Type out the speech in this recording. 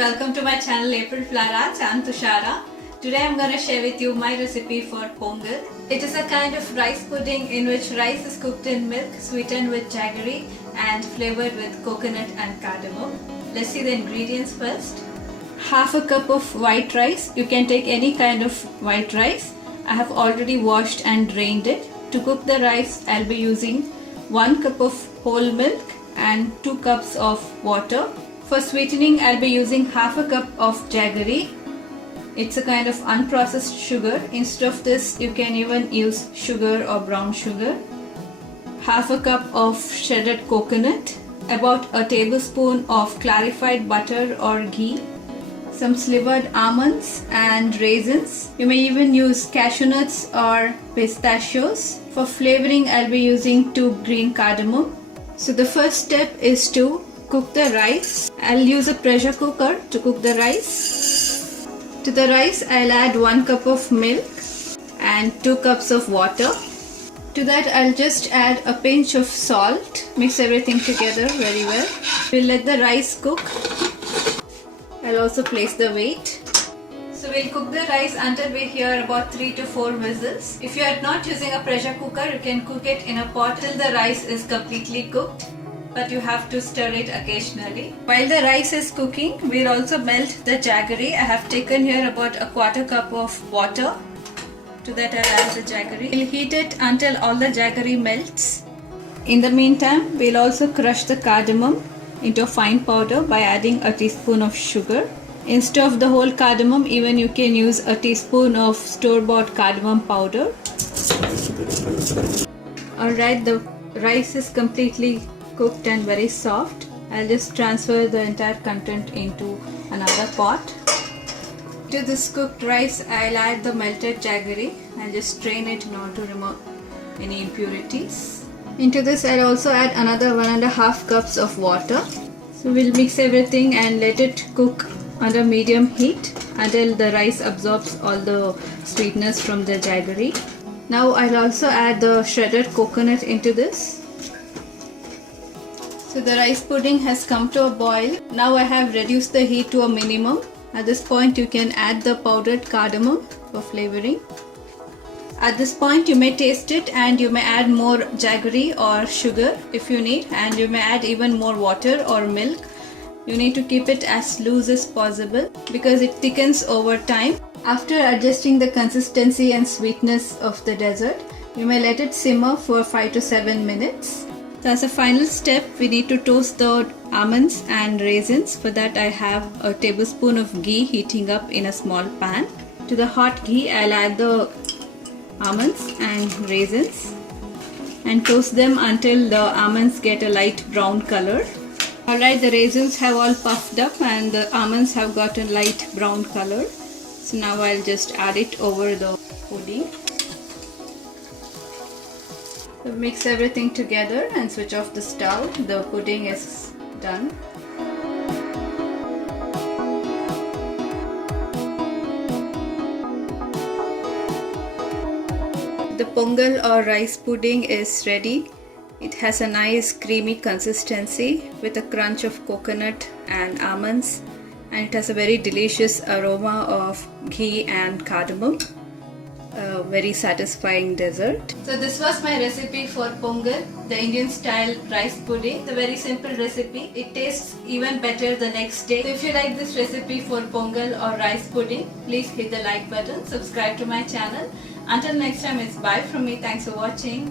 welcome to my channel April Flowers. I'm Tushara. Today I'm going to share with you my recipe for pongal. It is a kind of rice pudding in which rice is cooked in milk, sweetened with jaggery and flavored with coconut and cardamom. Let's see the ingredients first. Half a cup of white rice. You can take any kind of white rice. I have already washed and drained it. To cook the rice, I'll be using 1 cup of whole milk and 2 cups of water. For sweetening, I'll be using half a cup of jaggery. It's a kind of unprocessed sugar. Instead of this, you can even use sugar or brown sugar. Half a cup of shredded coconut. About a tablespoon of clarified butter or ghee. Some slivered almonds and raisins. You may even use cashew nuts or pistachios. For flavoring, I'll be using 2 green cardamom. So the first step is to cook the rice. I'll use a pressure cooker to cook the rice. To the rice, I'll add 1 cup of milk and 2 cups of water. To that, I'll just add a pinch of salt. Mix everything together very well. We'll let the rice cook. I'll also place the weight. So we'll cook the rice until we hear about 3 to 4 whistles. If you are not using a pressure cooker, you can cook it in a pot till the rice is completely cooked. But you have to stir it occasionally. While the rice is cooking, we'll also melt the jaggery. I have taken here about a 1/4 cup of water. To that I'll add the jaggery. We'll heat it until all the jaggery melts. In the meantime, we'll also crush the cardamom into a fine powder by adding a teaspoon of sugar. Instead of the whole cardamom, even you can use a teaspoon of store-bought cardamom powder. Alright, the rice is completely cooked and very soft. I'll just transfer the entire content into another pot. To this cooked rice, I'll add the melted jaggery and just strain it in order to remove any impurities. Into this, I'll also add another 1.5 cups of water. So we'll mix everything and let it cook under medium heat until the rice absorbs all the sweetness from the jaggery. Now I'll also add the shredded coconut into this. So the rice pudding has come to a boil. Now I have reduced the heat to a minimum. At this point you can add the powdered cardamom for flavoring. At this point you may taste it and you may add more jaggery or sugar if you need, and you may add even more water or milk. You need to keep it as loose as possible because it thickens over time. After adjusting the consistency and sweetness of the dessert, you may let it simmer for 5 to 7 minutes. So as a final step, we need to toast the almonds and raisins. For that I have a tablespoon of ghee heating up in a small pan. To the hot ghee, I'll add the almonds and raisins and toast them until the almonds get a light brown color. Alright, the raisins have all puffed up and the almonds have got a light brown color. So now I'll just add it over the pudding. So mix everything together and switch off the stove. The pudding is done. The pongal or rice pudding is ready. It has a nice creamy consistency with a crunch of coconut and almonds, and it has a very delicious aroma of ghee and cardamom. A very satisfying dessert. So this was my recipe for pongal, the Indian style rice pudding. It's a very simple recipe. It tastes even better the next day. So if you like this recipe for pongal or rice pudding, please hit the like button, subscribe to my channel. Until next time, it's bye from me. Thanks for watching.